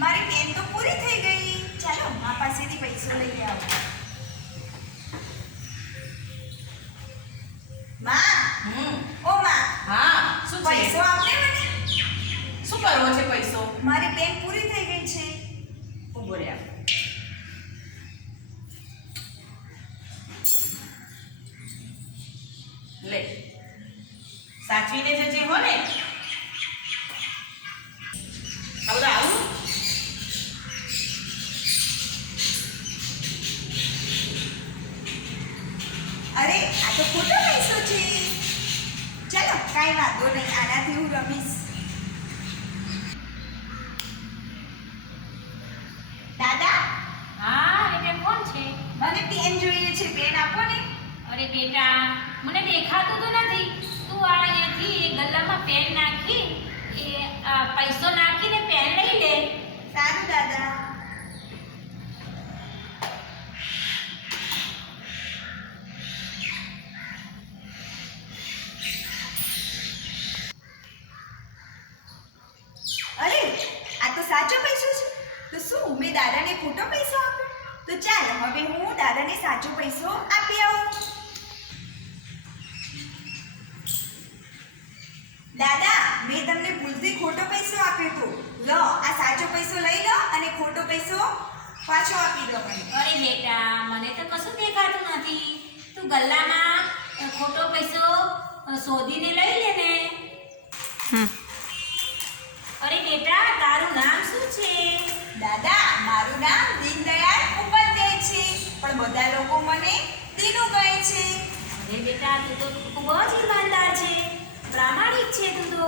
મારી પેન તો પૂરી થઈ ગઈ. ચાલો મા પાસેથી પૈસો લઈ આવો. માં, ઓ માં, હા શું છે? પૈસો આપને મને. શું કરવો છે પૈસો? મારી પેન પૂરી થઈ ગઈ છે. ઉભો રહે. લે સાચવીને જજે હો ને. આ બધા આવું અરે આ તો ખોટો પૈસો છે. ચાલો કાંઈ વાંધો નહીં, આનાથી હું રમીશ. દાદા, હા બેટા કોણ છે? મને પેન જોઈએ છે. પેન આપો ને. અરે બેટા મને દેખાતું તો નથી. તું આ અહીંયાથી ગલ્લામાં પેન નાખી પૈસો નાખીને પેન લઈ લે. સારું દાદા. અરે આ તો સાચો પૈસો છે. તો શું મેં દાદાને ખોટો પૈસો આપ્યો? તો ચાલ હવે હું દાદાને સાચો પૈસો આપી આવું. દાદા, મેં તમને ભૂલથી ખોટો પૈસો આપ્યો હતો. લો આ સાચો પૈસો લઈ લો અને ખોટો પૈસો પાછો આપી દો મને. અરે બેટા મને તો કશું દેખાતું નથી. તું ગલ્લામાં ખોટો પૈસો શોધીને લઈ લે ને. અરે બેટા તારું નામ શું છે? દાદા, મારું નામ દીનદયાળ ઉપાધ્યાય છે, પણ બધા લોકો મને દીનુ કહે છે. અરે બેટા તું તો ખૂબ જ ઈમાનદાર છે, પ્રામાણિક છે તું તો.